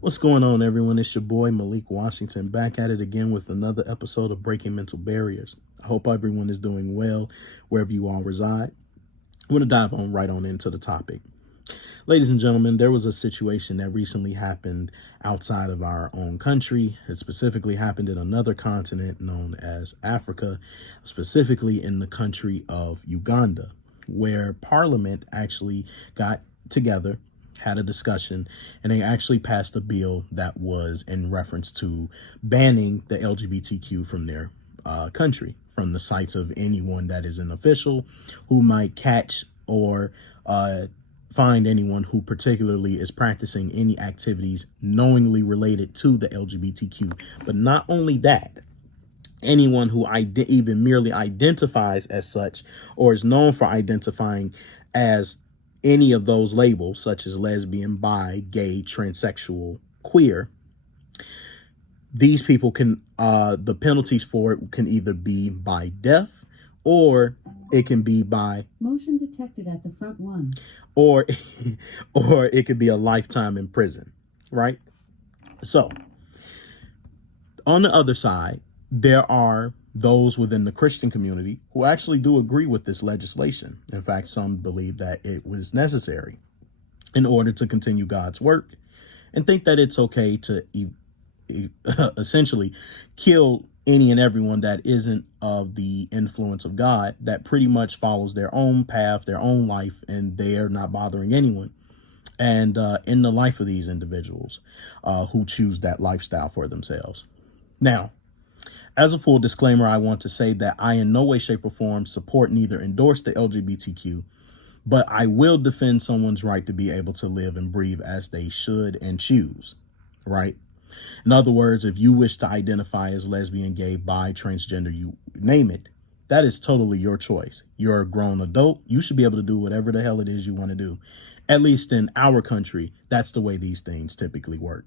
What's going on, everyone? It's your boy Malik Washington, back at it again with another episode of Breaking Mental Barriers. I hope everyone is doing well wherever you all reside. I'm going to dive right on into the topic. Ladies and gentlemen, there was a situation that recently happened outside of our own country. It specifically happened in another continent known as Africa, specifically in the country of Uganda, where Parliament actually got together, had a discussion, and they actually passed a bill that was in reference to banning the LGBTQ from their country, from the sites of anyone that is an official who might catch or find anyone who particularly is practicing any activities knowingly related to the LGBTQ. But not only that, anyone who even merely identifies as such or is known for identifying as any of those labels, such as lesbian, bi, gay, transsexual, queer, these people can, the penalties for it can either be by death, or it can be by motion detected at the front one, or or it could be a lifetime in prison, right? So on the other side, there are those within the Christian community who actually do agree with this legislation. In fact, some believe that it was necessary in order to continue God's work, and think that it's okay to essentially kill any and everyone that isn't of the influence of God, that pretty much follows their own path, their own life, and they're not bothering anyone. And in the life of these individuals who choose that lifestyle for themselves. Now, as a full disclaimer, I want to say that I in no way, shape, or form support neither endorse the LGBTQ, but I will defend someone's right to be able to live and breathe as they should and choose, right? In other words, if you wish to identify as lesbian, gay, bi, transgender, you name it, that is totally your choice. You're a grown adult. You should be able to do whatever the hell it is you want to do. At least in our country, that's the way these things typically work.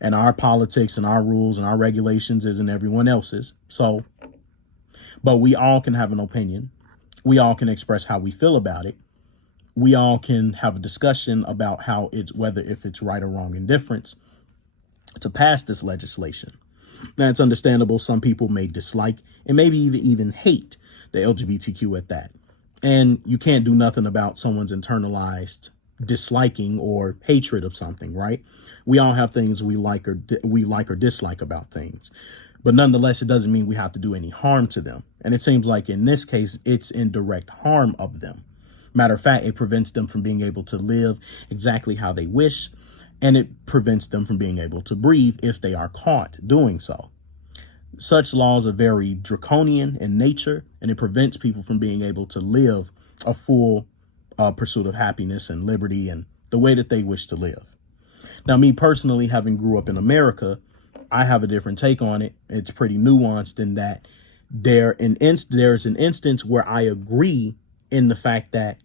And our politics and our rules and our regulations isn't everyone else's. So, but we all can have an opinion. We all can express how we feel about it. We all can have a discussion about how it's, whether if it's right or wrong indifference to pass this legislation. Now, it's understandable. Some people may dislike and maybe even hate the LGBTQ at that. And you can't do nothing about someone's internalized disliking or hatred of something, right? We all have things we like or dislike about things, but nonetheless, it doesn't mean we have to do any harm to them. And it seems like in this case, it's in direct harm of them. Matter of fact, it prevents them from being able to live exactly how they wish, and it prevents them from being able to breathe if they are caught doing so. Such laws are very draconian in nature, and it prevents people from being able to live a full pursuit of happiness and liberty and the way that they wish to live. Now, me personally, having grew up in America, I have a different take on it. It's pretty nuanced in that there's an instance where I agree in the fact that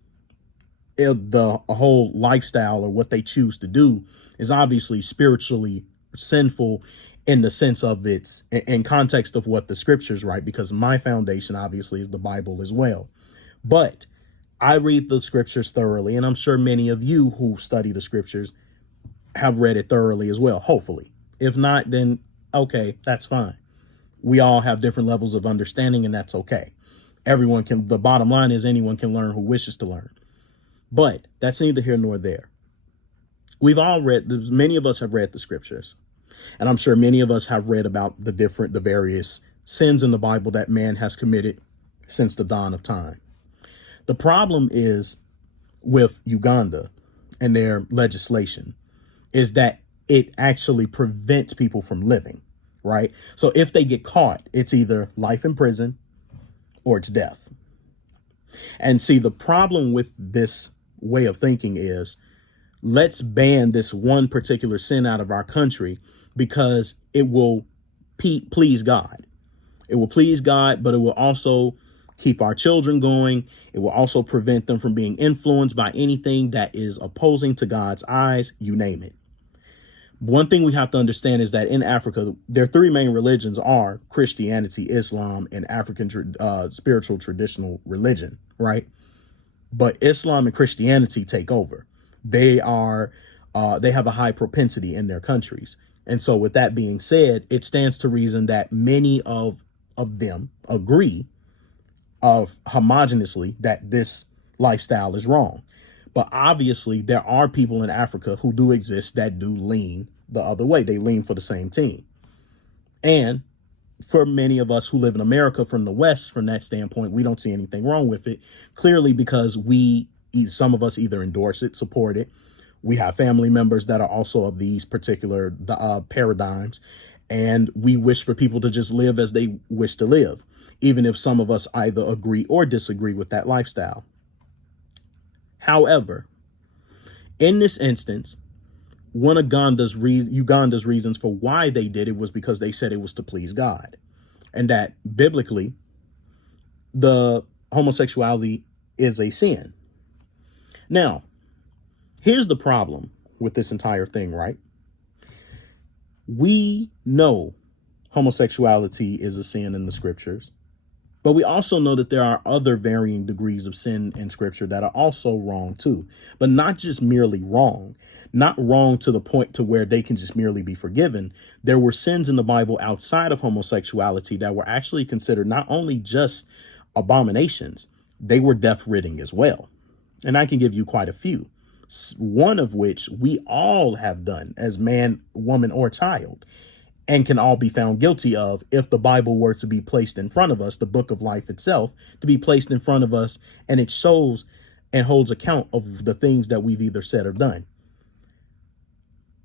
the whole lifestyle or what they choose to do is obviously spiritually sinful in the sense of its in context of what the scriptures write, because my foundation obviously is the Bible as well. But I read the scriptures thoroughly, and I'm sure many of you who study the scriptures have read it thoroughly as well, hopefully. If not, then okay, that's fine. We all have different levels of understanding, and that's okay. Everyone can, the bottom line is anyone can learn who wishes to learn. But that's neither here nor there. We've all read, many of us have read the scriptures, and I'm sure many of us have read about the various sins in the Bible that man has committed since the dawn of time. The problem is with Uganda and their legislation is that it actually prevents people from living, right? So if they get caught, it's either life in prison or it's death. And see, the problem with this way of thinking is, let's ban this one particular sin out of our country because it will please God. It will please God, but it will also keep our children going. It will also prevent them from being influenced by anything that is opposing to God's eyes, you name it. One thing we have to understand is that in Africa, their three main religions are Christianity, Islam, and African spiritual traditional religion, right? But Islam and Christianity take over. They are they have a high propensity in their countries. And so with that being said, it stands to reason that many of them agree of homogeneously that this lifestyle is wrong. But obviously there are people in Africa who do exist that do lean the other way. They lean for the same team. And for many of us who live in America from the West, from that standpoint, we don't see anything wrong with it. Clearly, because some of us either endorse it, support it. We have family members that are also of these particular paradigms. And we wish for people to just live as they wish to live, even if some of us either agree or disagree with that lifestyle. However, in this instance, one of Uganda's reasons for why they did it was because they said it was to please God, and that biblically, the homosexuality is a sin. Now, here's the problem with this entire thing, right? We know homosexuality is a sin in the scriptures, but we also know that there are other varying degrees of sin in scripture that are also wrong too, but not just merely wrong, not wrong to the point to where they can just merely be forgiven. There were sins in the Bible outside of homosexuality that were actually considered not only just abominations, they were death-ridding as well. And I can give you quite a few, one of which we all have done as man, woman, or child, and can all be found guilty of if the Bible were to be placed in front of us, the book of life itself, to be placed in front of us, and it shows and holds account of the things that we've either said or done.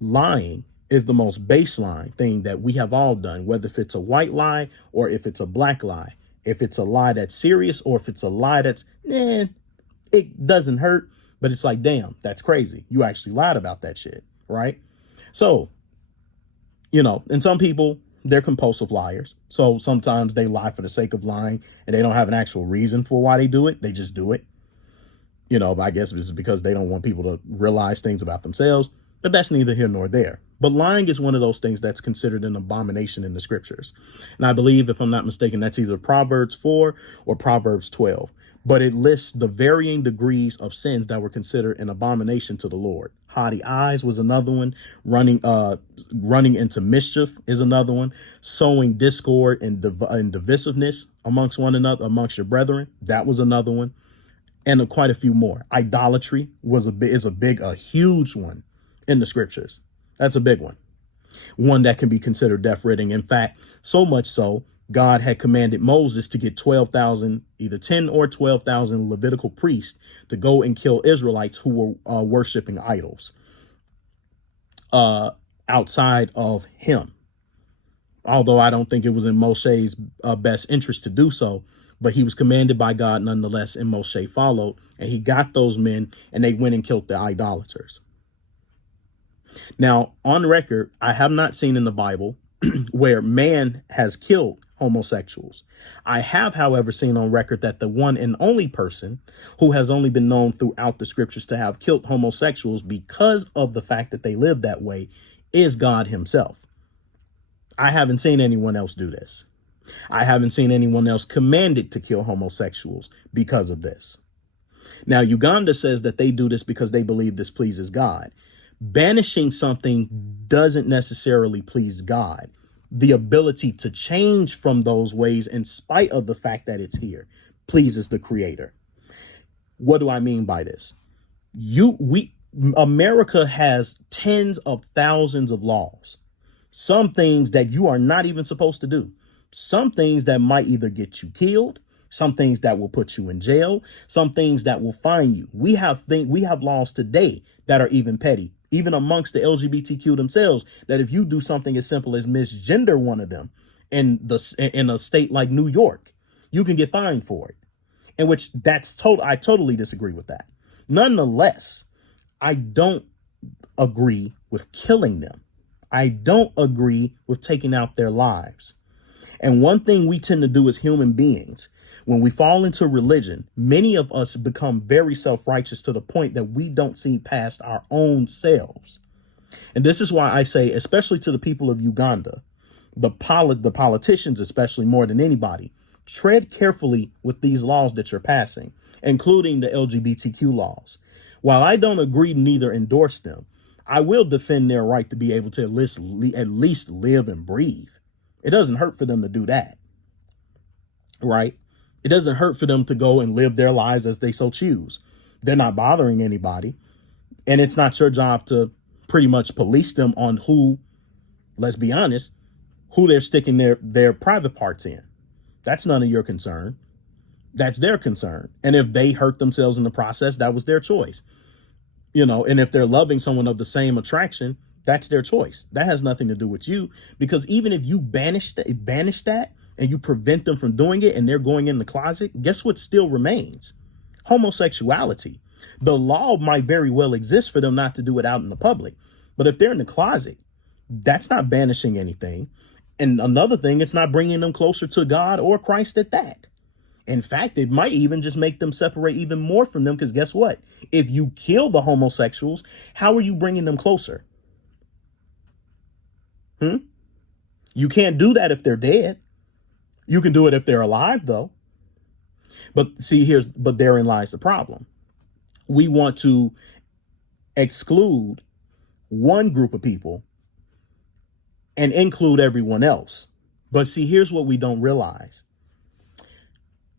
Lying is the most baseline thing that we have all done, whether if it's a white lie or if it's a black lie, if it's a lie that's serious or if it's a lie that's, it doesn't hurt, but it's like, damn, that's crazy. You actually lied about that shit, right? So, and some people, they're compulsive liars. So sometimes they lie for the sake of lying and they don't have an actual reason for why they do it. They just do it. I guess it's because they don't want people to realize things about themselves, but that's neither here nor there. But lying is one of those things that's considered an abomination in the scriptures. And I believe, if I'm not mistaken, that's either Proverbs 4 or Proverbs 12. But it lists the varying degrees of sins that were considered an abomination to the Lord. Haughty eyes was another one. Running into mischief is another one. Sowing discord and divisiveness amongst one another, amongst your brethren, that was another one. And quite a few more. Idolatry is a huge one in the scriptures. That's a big one. One that can be considered death-ridding. In fact, so much so, God had commanded Moses to get 12,000, either 10 or 12,000 Levitical priests to go and kill Israelites who were worshiping idols outside of him. Although I don't think it was in Moshe's best interest to do so, but he was commanded by God nonetheless, and Moshe followed, and he got those men and they went and killed the idolaters. Now, on record, I have not seen in the Bible where man has killed homosexuals. I have, however, seen on record that the one and only person who has only been known throughout the scriptures to have killed homosexuals because of the fact that they live that way is God himself. I haven't seen anyone else do this. I haven't seen anyone else commanded to kill homosexuals because of this. Now, Uganda says that they do this because they believe this pleases God. Banishing something doesn't necessarily please God. The ability to change from those ways in spite of the fact that it's here pleases the Creator. What do I mean by this? America has tens of thousands of laws. Some things that you are not even supposed to do. Some things that might either get you killed, some things that will put you in jail, some things that will fine you. We have laws today that are even petty, even amongst the LGBTQ themselves, that if you do something as simple as misgender one of them in a state like New York, you can get fined for it. In which I totally disagree with that. Nonetheless, I don't agree with killing them. I don't agree with taking out their lives. And one thing we tend to do as human beings, when we fall into religion, many of us become very self-righteous to the point that we don't see past our own selves. And this is why I say, especially to the people of Uganda, the politicians, especially more than anybody, tread carefully with these laws that you're passing, including the LGBTQ laws. While I don't agree, neither endorse them, I will defend their right to be able to at least live and breathe. It doesn't hurt for them to do that, right? It doesn't hurt for them to go and live their lives as they so choose. They're not bothering anybody. And it's not your job to pretty much police them on who, let's be honest, who they're sticking their private parts in. That's none of your concern. That's their concern. And if they hurt themselves in the process, that was their choice. And if they're loving someone of the same attraction, that's their choice. That has nothing to do with you, because even if you banish that and you prevent them from doing it and they're going in the closet, guess what still remains? Homosexuality. The law might very well exist for them not to do it out in the public. But if they're in the closet, that's not banishing anything. And another thing, it's not bringing them closer to God or Christ at that. In fact, it might even just make them separate even more from them, because guess what? If you kill the homosexuals, how are you bringing them closer? You can't do that if they're dead. You can do it if they're alive, though. But see, but therein lies the problem. We want to exclude one group of people and include everyone else. But see, here's what we don't realize.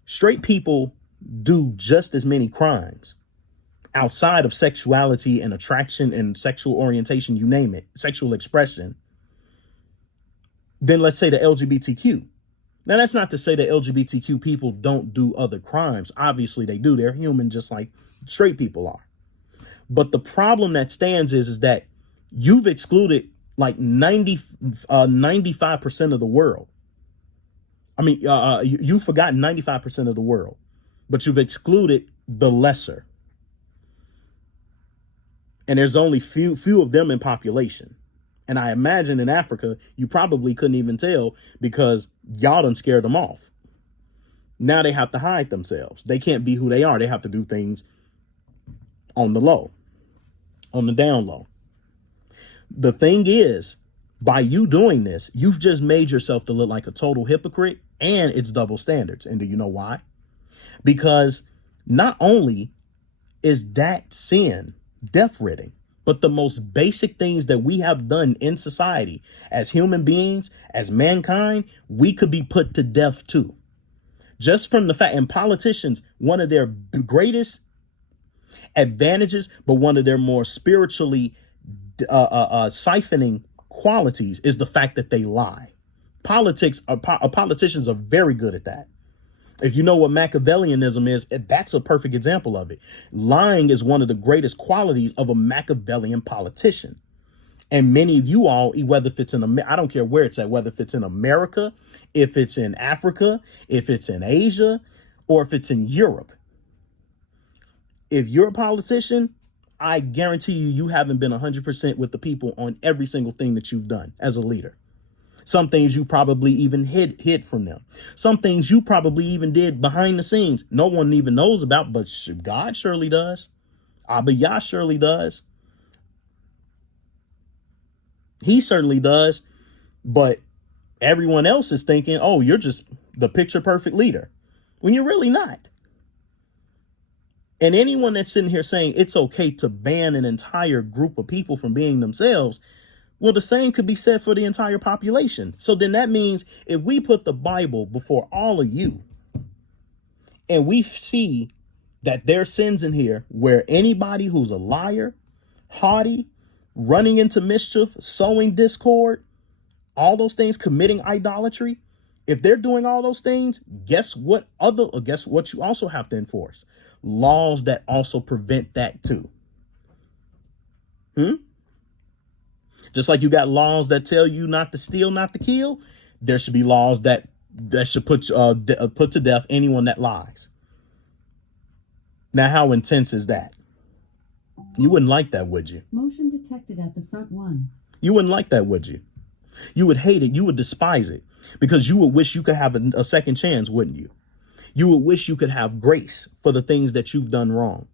Straight people do just as many crimes outside of sexuality and attraction and sexual orientation, you name it, sexual expression, than, let's say, the LGBTQ. Now, that's not to say that LGBTQ people don't do other crimes. Obviously, they do. They're human just like straight people are. But the problem that stands is that you've excluded like 95% of the world. I mean, you've forgotten 95% of the world, but you've excluded the lesser. And there's only few of them in population. And I imagine in Africa, you probably couldn't even tell, because y'all done scared them off. Now they have to hide themselves. They can't be who they are. They have to do things on the low, on the down low. The thing is, by you doing this, you've just made yourself to look like a total hypocrite, and it's double standards. And do you know why? Because not only is that sin death-ridden, but the most basic things that we have done in society as human beings, as mankind, we could be put to death too. Just from the fact, and politicians, one of their greatest advantages, but one of their more spiritually siphoning qualities is the fact that they lie. Politicians are very good at that. If you know what Machiavellianism is, that's a perfect example of it. Lying is one of the greatest qualities of a Machiavellian politician. And many of you all, whether if it's I don't care where it's at, whether if it's in America, if it's in Africa, if it's in Asia, or if it's in Europe, if you're a politician, I guarantee you haven't been 100% with the people on every single thing that you've done as a leader. Some things you probably even hid from them. Some things you probably even did behind the scenes. No one even knows about, but God surely does. Abba Yah surely does. He certainly does. But everyone else is thinking, oh, you're just the picture perfect leader, when you're really not. And anyone that's sitting here saying it's okay to ban an entire group of people from being themselves, well, the same could be said for the entire population. So then that means if we put the Bible before all of you and we see that there's sins in here where anybody who's a liar, haughty, running into mischief, sowing discord, all those things, committing idolatry, if they're doing all those things, guess what you also have to enforce? Laws that also prevent that too. Just like you got laws that tell you not to steal, not to kill, there should be laws that should put to death anyone that lies. Now, how intense is that? You wouldn't like that, would you? Motion detected at the front one. You wouldn't like that, would you? You would hate it. You would despise it, because you would wish you could have a second chance, wouldn't you? You would wish you could have grace for the things that you've done wrong.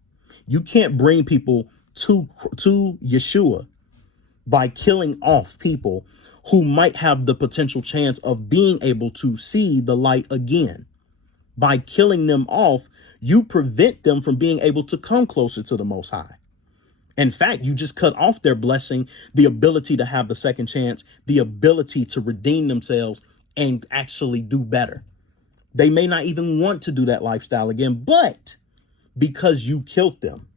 You can't bring people to Yeshua by killing off people who might have the potential chance of being able to see the light again. By killing them off, you prevent them from being able to come closer to the Most High. In fact, you just cut off their blessing, the ability to have the second chance, the ability to redeem themselves and actually do better. They may not even want to do that lifestyle again, but because you killed them,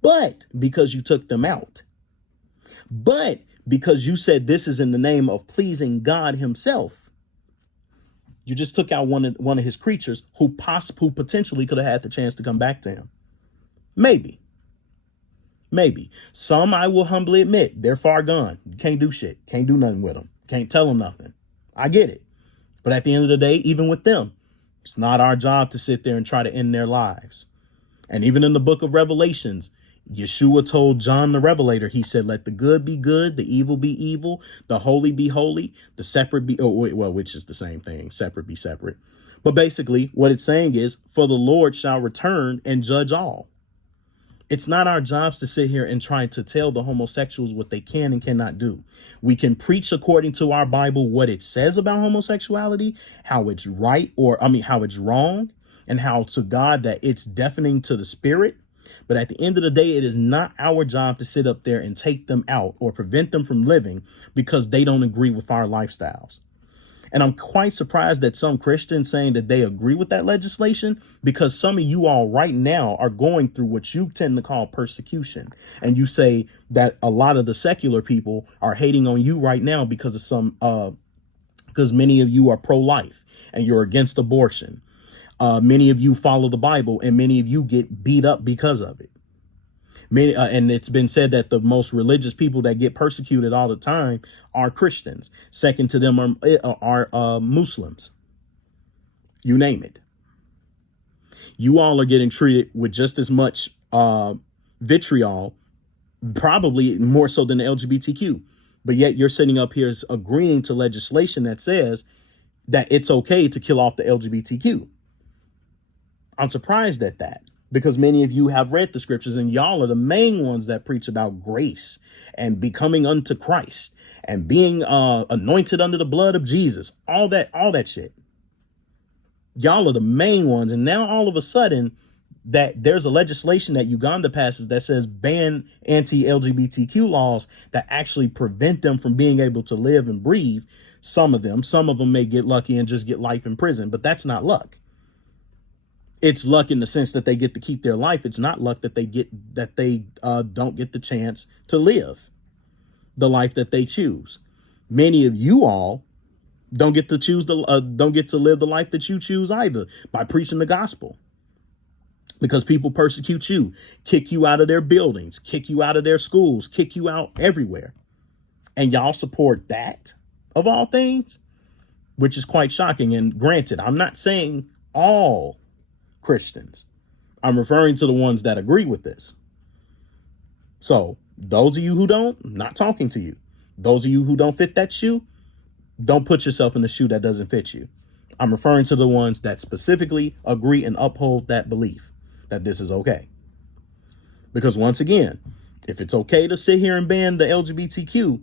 but because you took them out, but because you said this is in the name of pleasing God himself, you just took out one of his creatures who potentially could have had the chance to come back to him. Maybe. Some, I will humbly admit, they're far gone. You can't do shit. Can't do nothing with them. Can't tell them nothing. I get it. But at the end of the day, even with them, it's not our job to sit there and try to end their lives. And even in the book of Revelations, Yeshua told John the Revelator, he said, let the good be good, the evil be evil, the holy be holy, the separate be, which is the same thing, separate be separate. But basically what it's saying is, for the Lord shall return and judge all. It's not our jobs to sit here and try to tell the homosexuals what they can and cannot do. We can preach according to our Bible what it says about homosexuality, how it's right, how it's wrong, and how to God that it's deafening to the spirit. But at the end of the day, it is not our job to sit up there and take them out or prevent them from living because they don't agree with our lifestyles. And I'm quite surprised that some Christians saying that they agree with that legislation, because some of you all right now are going through what you tend to call persecution. And you say that a lot of the secular people are hating on you right now because of because many of you are pro-life and you're against abortion. Many of you follow the Bible and many of you get beat up because of it. And it's been said that the most religious people that get persecuted all the time are Christians. Second to them are Muslims. You name it. You all are getting treated with just as much vitriol, probably more so than the LGBTQ. But yet you're sitting up here agreeing to legislation that says that it's okay to kill off the LGBTQ. I'm surprised at that, because many of you have read the scriptures and y'all are the main ones that preach about grace and becoming unto Christ and being anointed under the blood of Jesus. All that shit. Y'all are the main ones. And now all of a sudden that there's a legislation that Uganda passes that says ban anti-LGBTQ laws that actually prevent them from being able to live and breathe. Some of them may get lucky and just get life in prison, but that's not luck. It's luck in the sense that they get to keep their life. It's not luck that they don't get the chance to live the life that they choose. Many of you all don't get to live the life that you choose either by preaching the gospel, because people persecute you, kick you out of their buildings, kick you out of their schools, kick you out everywhere. And y'all support that of all things, which is quite shocking. And granted, I'm not saying all Christians. I'm referring to the ones that agree with this. So those of you who don't, I'm not talking to you. Those of you who don't fit that shoe, don't put yourself in the shoe that doesn't fit you. I'm referring to the ones that specifically agree and uphold that belief that this is okay. Because once again, if it's okay to sit here and ban the LGBTQ,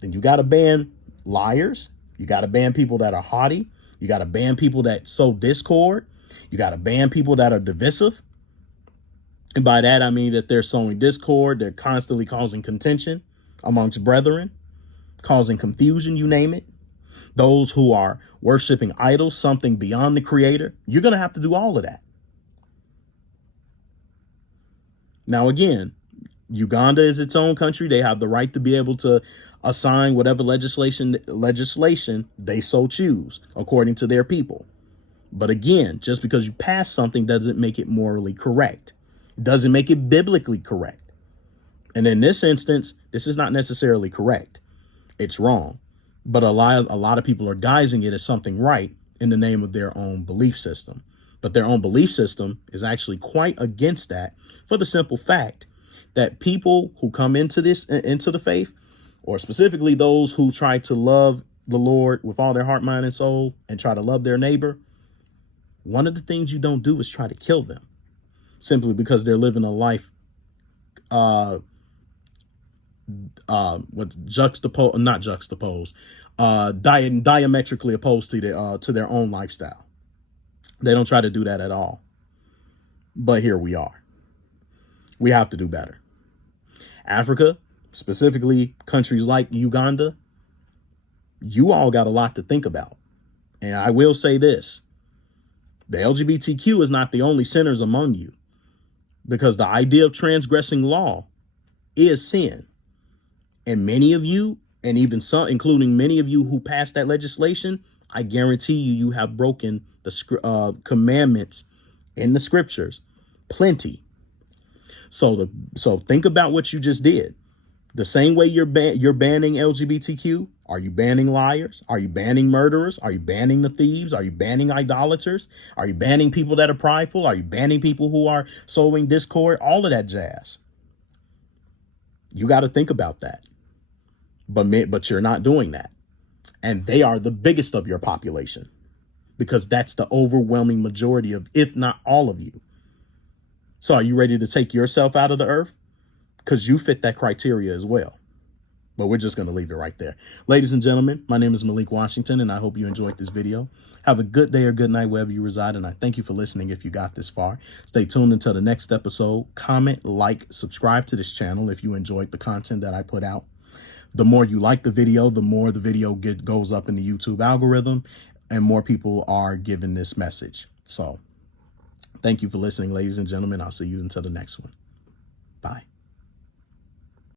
then you got to ban liars. You got to ban people that are haughty. You got to ban people that sow discord. You got to ban people that are divisive. And by that, I mean that they're sowing discord. They're constantly causing contention amongst brethren, causing confusion, you name it. Those who are worshiping idols, something beyond the creator. You're going to have to do all of that. Now, again, Uganda is its own country. They have the right to be able to assign whatever legislation they so choose according to their people. But again, just because you pass something doesn't make it morally correct. It doesn't make it biblically correct. And in this instance, this is not necessarily correct. It's wrong. But a lot of people are guising it as something right in the name of their own belief system. But their own belief system is actually quite against that, for the simple fact that people who come into the faith, or specifically those who try to love the Lord with all their heart, mind, and soul, and try to love their neighbor, one of the things you don't do is try to kill them simply because they're living a life diametrically opposed to their own lifestyle. They don't try to do that at all. But here we are. We have to do better. Africa, specifically countries like Uganda, you all got a lot to think about. And I will say this, the LGBTQ is not the only sinners among you, because the idea of transgressing law is sin. And many of you, and even some, including many of you who passed that legislation, I guarantee you have broken the commandments in the scriptures plenty. So think about what you just did. The same way you're banning LGBTQ, are you banning liars? Are you banning murderers? Are you banning the thieves? Are you banning idolaters? Are you banning people that are prideful? Are you banning people who are sowing discord? All of that jazz. You got to think about that. But you're not doing that. And they are the biggest of your population, because that's the overwhelming majority of, if not all of you. So are you ready to take yourself out of the earth? Because you fit that criteria as well. But we're just going to leave it right there. Ladies and gentlemen, my name is Malik Washington, and I hope you enjoyed this video. Have a good day or good night wherever you reside, and I thank you for listening if you got this far. Stay tuned until the next episode. Comment, like, subscribe to this channel if you enjoyed the content that I put out. The more you like the video, the more the video goes up in the YouTube algorithm, and more people are given this message. So thank you for listening, ladies and gentlemen. I'll see you until the next one.